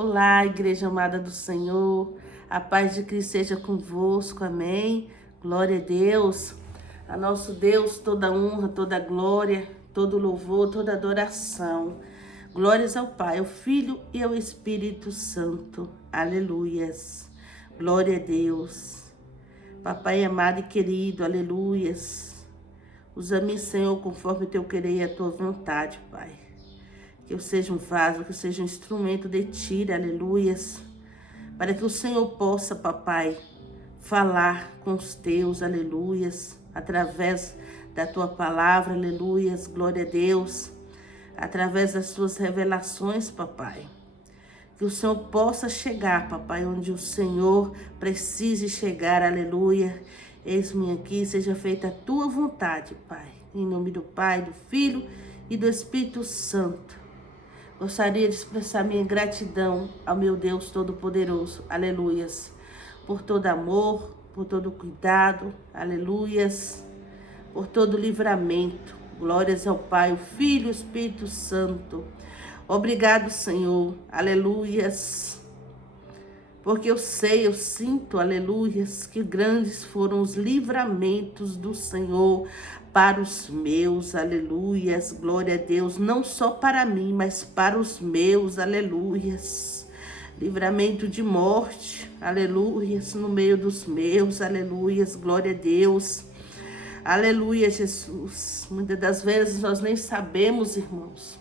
Olá, igreja amada do Senhor, a paz de Cristo seja convosco, amém? Glória a Deus, a nosso Deus toda honra, toda glória, todo louvor, toda adoração. Glórias ao Pai, ao Filho e ao Espírito Santo, aleluias. Glória a Deus, Papai amado e querido, aleluias. Usa-me, Senhor, conforme o teu querer e a tua vontade, Pai. Que eu seja um vaso, que eu seja um instrumento de ti, aleluias. Para que o Senhor possa, papai, falar com os teus, aleluias. Através da tua palavra, aleluias, glória a Deus. Através das tuas revelações, papai. Que o Senhor possa chegar, papai, onde o Senhor precise chegar, aleluia. Eis-me aqui, seja feita a tua vontade, Pai. Em nome do Pai, do Filho e do Espírito Santo. Gostaria de expressar minha gratidão ao meu Deus Todo-Poderoso, aleluias, por todo amor, por todo cuidado, aleluias, por todo livramento. Glórias ao Pai, o Filho e o Espírito Santo. Obrigado, Senhor, aleluias, porque eu sei, eu sinto, aleluias, que grandes foram os livramentos do Senhor para os meus, aleluias, glória a Deus, não só para mim, mas para os meus, aleluias, livramento de morte, aleluias, no meio dos meus, aleluias, glória a Deus, aleluia, Jesus. Muitas das vezes nós nem sabemos, irmãos,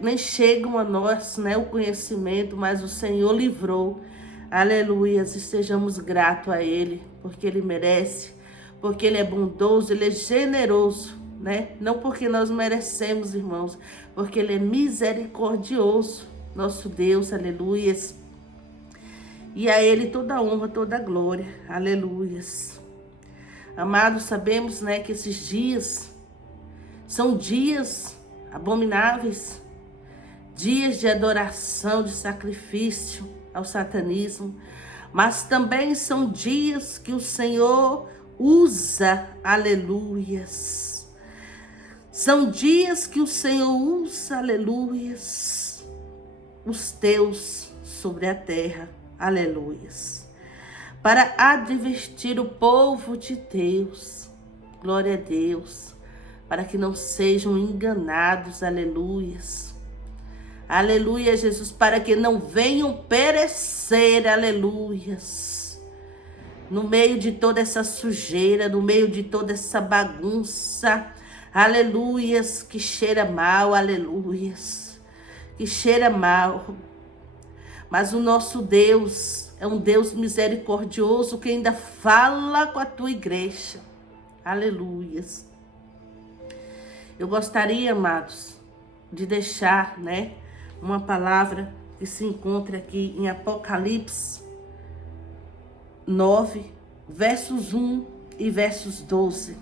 nem chegam a nós, né, o conhecimento, mas o Senhor livrou, aleluias, estejamos gratos a Ele, porque Ele merece, porque Ele é bondoso, Ele é generoso, né? Não porque nós merecemos, irmãos, porque Ele é misericordioso, nosso Deus, aleluias. E a Ele toda a honra, toda a glória, aleluias. Amados, sabemos, né, que esses dias são dias abomináveis, dias de adoração, de sacrifício ao satanismo, mas também são dias que o Senhor usa, aleluias. São dias que o Senhor usa, aleluias, os teus sobre a terra, aleluias, para advertir o povo de Deus, glória a Deus, para que não sejam enganados, aleluias. Aleluia, Jesus, para que não venham perecer, aleluias. No meio de toda essa sujeira, no meio de toda essa bagunça, aleluias, que cheira mal, aleluias, que cheira mal. Mas o nosso Deus é um Deus misericordioso que ainda fala com a tua igreja, aleluias. Eu gostaria, amados, de deixar, né, uma palavra que se encontra aqui em Apocalipse 9, versos 1 e versos 12,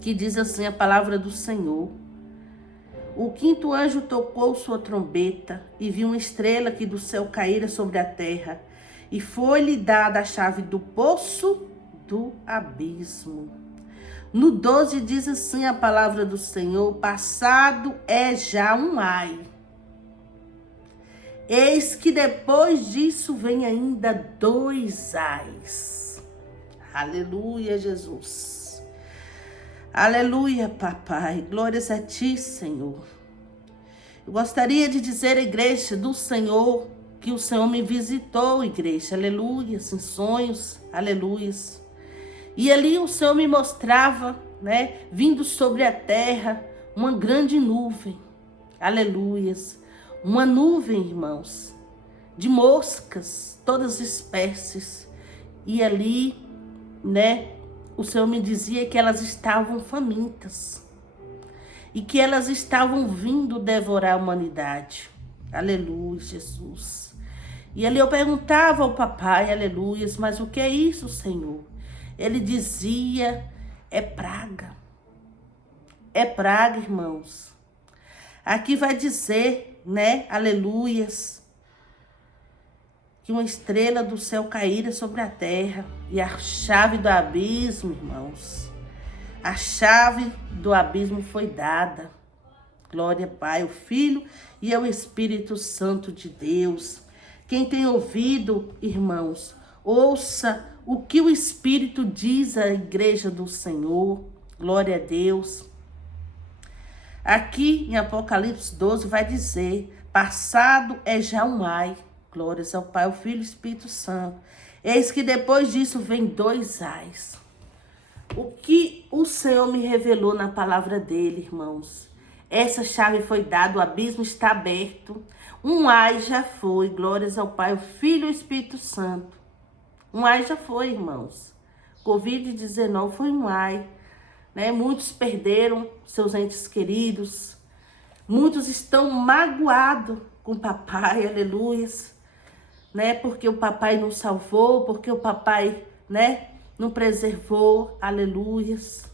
que diz assim a palavra do Senhor. O quinto anjo tocou sua trombeta e viu uma estrela que do céu caíra sobre a terra, e foi-lhe dada a chave do poço do abismo. No 12 diz assim a palavra do Senhor: passado é já um ai. Eis que depois disso vem ainda 2 ais. Aleluia, Jesus. Aleluia, papai. Glórias a ti, Senhor. Eu gostaria de dizer à igreja do Senhor que o Senhor me visitou, igreja. Aleluia, em sonhos. Aleluias. E ali o Senhor me mostrava, né, vindo sobre a terra, uma grande nuvem. Aleluias. Uma nuvem, irmãos, de moscas, todas as espécies. E ali, né, o Senhor me dizia que elas estavam famintas. E que elas estavam vindo devorar a humanidade. Aleluia, Jesus. E ali eu perguntava ao papai, aleluias, mas o que é isso, Senhor? Ele dizia, é praga. É praga, irmãos. Aqui vai dizer, né, aleluias, que uma estrela do céu caíra sobre a terra e a chave do abismo, irmãos, a chave do abismo foi dada. Glória, Pai, o Filho e ao Espírito Santo de Deus. Quem tem ouvido, irmãos, ouça o que o Espírito diz à igreja do Senhor. Glória a Deus. Aqui em Apocalipse 12 vai dizer: passado é já um ai. Glórias ao Pai, ao Filho e ao Espírito Santo. Eis que depois disso vem 2 ais. O que o Senhor me revelou na palavra dele, irmãos? Essa chave foi dada, o abismo está aberto. Um ai já foi, glórias ao Pai, ao Filho e ao Espírito Santo. Um ai já foi, irmãos. Covid-19 foi um ai, né? Muitos perderam seus entes queridos. Muitos estão magoados com o papai, aleluias, né? Porque o papai não salvou, porque o papai, né, não preservou, aleluias.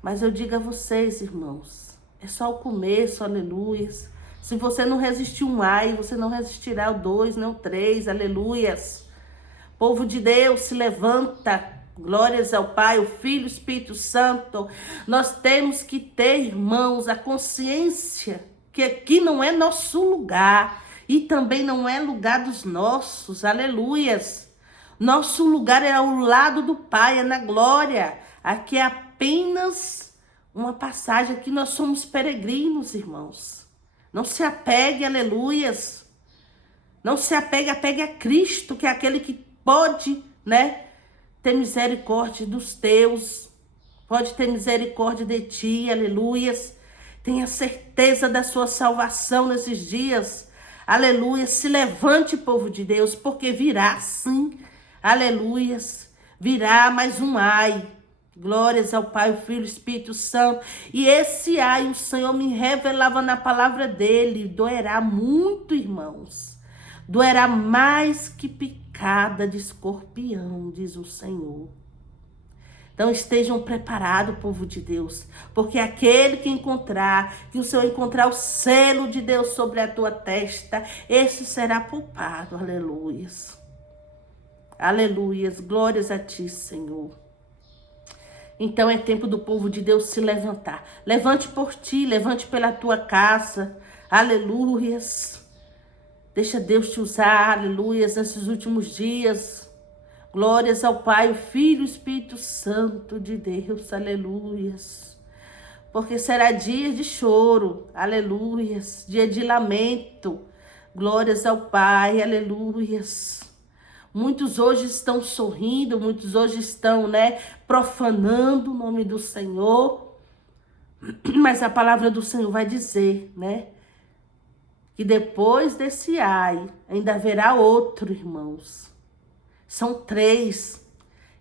Mas eu digo a vocês, irmãos, é só o começo, aleluias. Se você não resistiu um ai, você não resistirá o 2, não 3, aleluias. Povo de Deus, se levanta, glórias ao Pai, o Filho e o Espírito Santo. Nós temos que ter, irmãos, a consciência que aqui não é nosso lugar e também não é lugar dos nossos, aleluias. Nosso lugar é ao lado do Pai, é na glória. Aqui é apenas uma passagem, aqui nós somos peregrinos, irmãos. Não se apegue, aleluias. Não se apegue, apegue a Cristo, que é aquele que pode, né, ter misericórdia dos teus. Pode ter misericórdia de ti, aleluias. Tenha certeza da sua salvação nesses dias. Aleluia. Se levante, povo de Deus, porque virá sim. Aleluias. Virá mais um ai. Glórias ao Pai, o Filho e o Espírito Santo. E esse ai, o Senhor me revelava na palavra dele. Doerá muito, irmãos. Doerá mais que picada de escorpião, diz o Senhor. Então estejam preparados, povo de Deus, porque aquele que encontrar, que o Senhor encontrar o selo de Deus sobre a tua testa, esse será poupado, aleluias. Aleluias, glórias a ti, Senhor. Então é tempo do povo de Deus se levantar. Levante por ti, levante pela tua casa, aleluias. Deixa Deus te usar, aleluias, nesses últimos dias. Glórias ao Pai, o Filho e o Espírito Santo de Deus, aleluias. Porque será dia de choro, aleluias, dia de lamento. Glórias ao Pai, aleluias. Muitos hoje estão sorrindo, muitos hoje estão, né, profanando o nome do Senhor. Mas a palavra do Senhor vai dizer, né, que depois desse ai, ainda haverá outro, irmãos. São 3.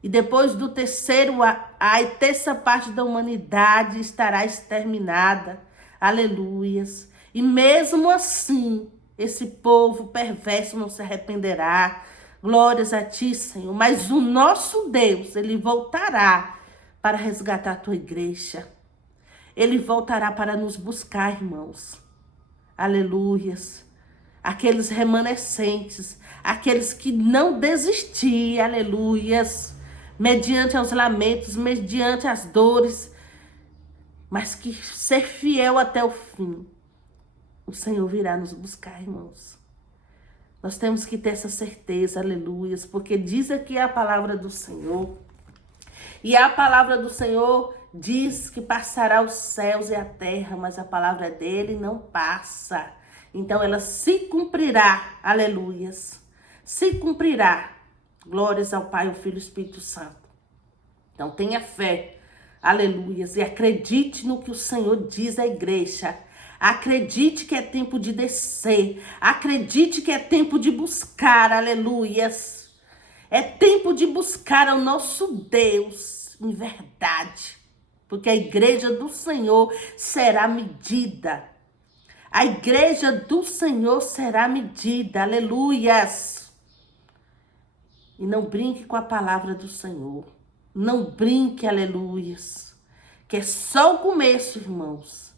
E depois do terceiro ai, terça parte da humanidade estará exterminada. Aleluias. E mesmo assim, esse povo perverso não se arrependerá. Glórias a ti, Senhor. Mas o nosso Deus, ele voltará para resgatar a tua igreja. Ele voltará para nos buscar, irmãos. Aleluias. Aqueles remanescentes, aqueles que não desistiram, aleluias, mediante os lamentos, mediante as dores, mas que ser fiel até o fim, o Senhor virá nos buscar, irmãos. Nós temos que ter essa certeza, aleluias, porque diz aqui a palavra do Senhor, e a palavra do Senhor diz que passará os céus e a terra, mas a palavra dele não passa. Então ela se cumprirá, aleluias, se cumprirá. Glórias ao Pai, ao Filho e ao Espírito Santo. Então tenha fé, aleluias, e acredite no que o Senhor diz à igreja. Acredite que é tempo de descer, acredite que é tempo de buscar, aleluias. É tempo de buscar ao nosso Deus em verdade, porque a igreja do Senhor será medida. A igreja do Senhor será medida, aleluias. E não brinque com a palavra do Senhor. Não brinque, aleluias. Que é só o começo, irmãos.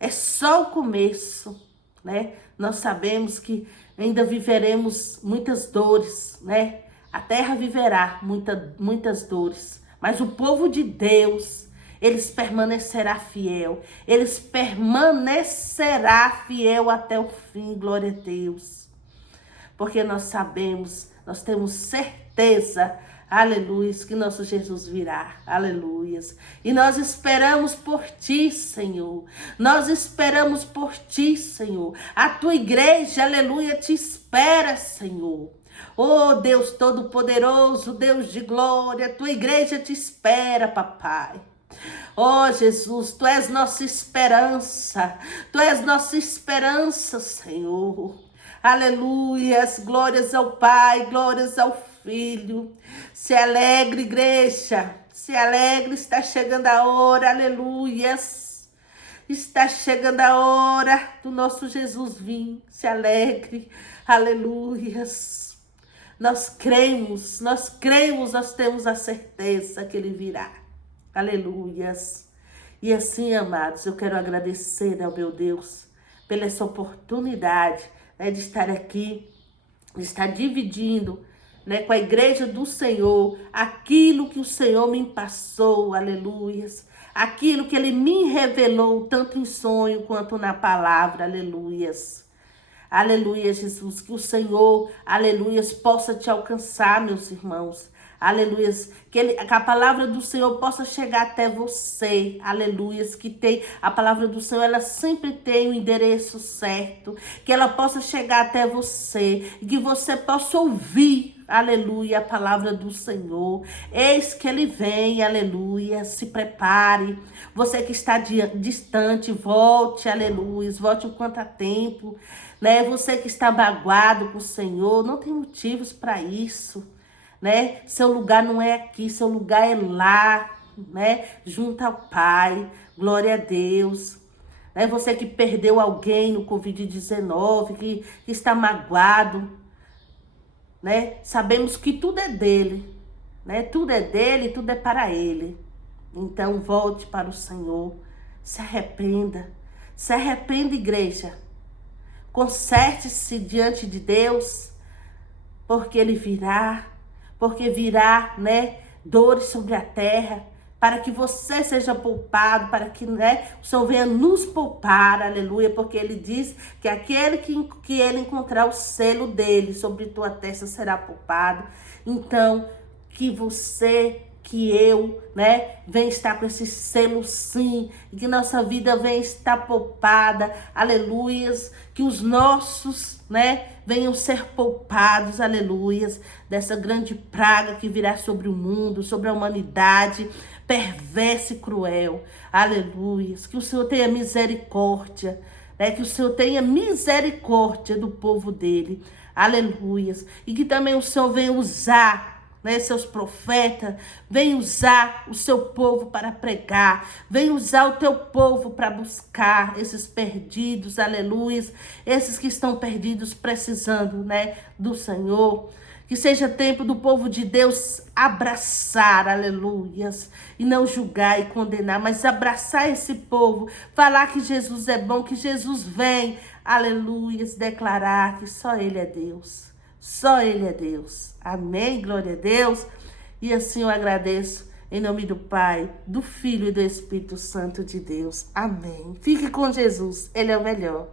É só o começo, né? Nós sabemos que ainda viveremos muitas dores, né? A terra viverá muitas dores. Mas o povo de Deus, eles permanecerá fiel. Eles permanecerá fiel até o fim, glória a Deus. Porque nós sabemos, nós temos certeza, aleluia, que nosso Jesus virá, aleluia. E nós esperamos por ti, Senhor. Nós esperamos por ti, Senhor. A tua igreja, aleluia, te espera, Senhor. Oh, Deus Todo-Poderoso, Deus de glória, a tua igreja te espera, papai. Oh, Jesus, tu és nossa esperança. Tu és nossa esperança, Senhor. Aleluias, glórias ao Pai, glórias ao Filho. Se alegre, igreja. Se alegre, está chegando a hora, aleluias. Está chegando a hora do nosso Jesus vir. Se alegre, aleluias. Nós cremos, nós temos a certeza que Ele virá. Aleluias. E assim, amados, eu quero agradecer ao meu Deus pela essa oportunidade, né, de estar aqui, de estar dividindo, né, com a igreja do Senhor aquilo que o Senhor me passou, aleluias. Aquilo que Ele me revelou, tanto em sonho quanto na palavra, aleluias. Aleluia, Jesus, que o Senhor, aleluias, possa te alcançar, meus irmãos. Aleluias, que a palavra do Senhor possa chegar até você. Aleluias, que tem a palavra do Senhor, ela sempre tem o endereço certo. Que ela possa chegar até você e que você possa ouvir, aleluia, a palavra do Senhor. Eis que Ele vem, aleluia, se prepare. Você que está distante, volte, aleluia, volte o quanto há tempo. Né? Você que está magoado com o Senhor, não tem motivos para isso, né? Seu lugar não é aqui, seu lugar é lá, né? Junto ao Pai, glória a Deus. Né? Você que perdeu alguém no Covid-19, que está magoado, né? Sabemos que tudo é dele, né? Tudo é dele, tudo é para ele. Então volte para o Senhor, se arrependa, igreja. Conserte-se diante de Deus, porque Ele virá, né, dores sobre a terra, para que você seja poupado, para que, né, o Senhor venha nos poupar, aleluia, porque Ele diz que aquele que Ele encontrar o selo dele sobre tua testa será poupado. Então, que você, que eu, né, venha estar com esse selo sim, e que nossa vida venha estar poupada, aleluias, que os nossos, né, venham ser poupados, aleluias, dessa grande praga que virá sobre o mundo, sobre a humanidade, perversa e cruel, aleluias, que o Senhor tenha misericórdia, né, que o Senhor tenha misericórdia do povo dele, aleluias, e que também o Senhor venha usar, né, seus profetas, vem usar o seu povo para pregar, vem usar o teu povo para buscar esses perdidos, aleluia, esses que estão perdidos precisando, né, do Senhor. Que seja tempo do povo de Deus abraçar, aleluias, e não julgar e condenar, mas abraçar esse povo, falar que Jesus é bom, que Jesus vem, aleluias, declarar que só Ele é Deus. Só Ele é Deus. Amém? Glória a Deus. E assim eu agradeço em nome do Pai, do Filho e do Espírito Santo de Deus. Amém. Fique com Jesus. Ele é o melhor.